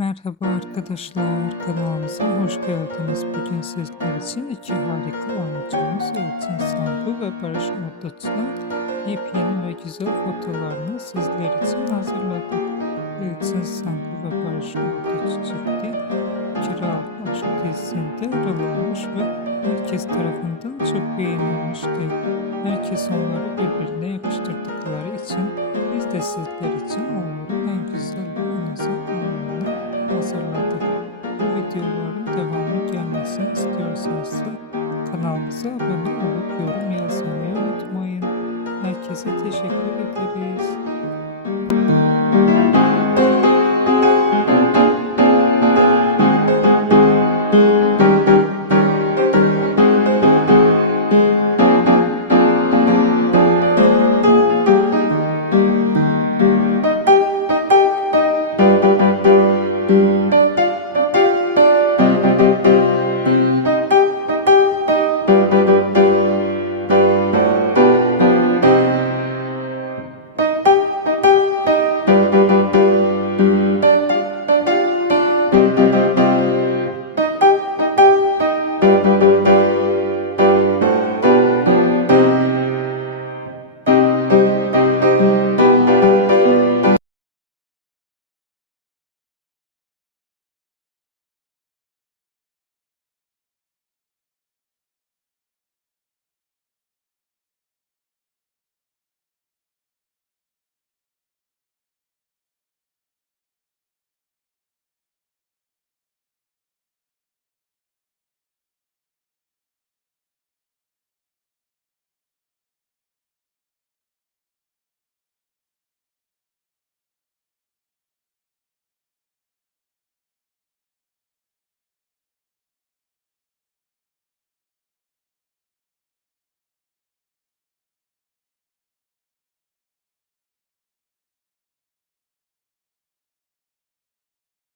Merhaba arkadaşlar, kanalımıza hoş geldiniz. Bugün sizler için iki harika oyuncumuz Elçin Sangu ve Barış Ortaç'ın yepyeni ve güzel fotolarını sizler için hazırladık. Elçin Sangu ve Barış Ortaç çifti Kira Aşk dizisinde rol almış ve herkes tarafından çok beğenilmişti. Herkes onları birbirine yakıştırdıkları için biz de sizler için onların en güzel kanalımıza abone olup yorum yazmayı unutmayın. Herkese teşekkür ederiz.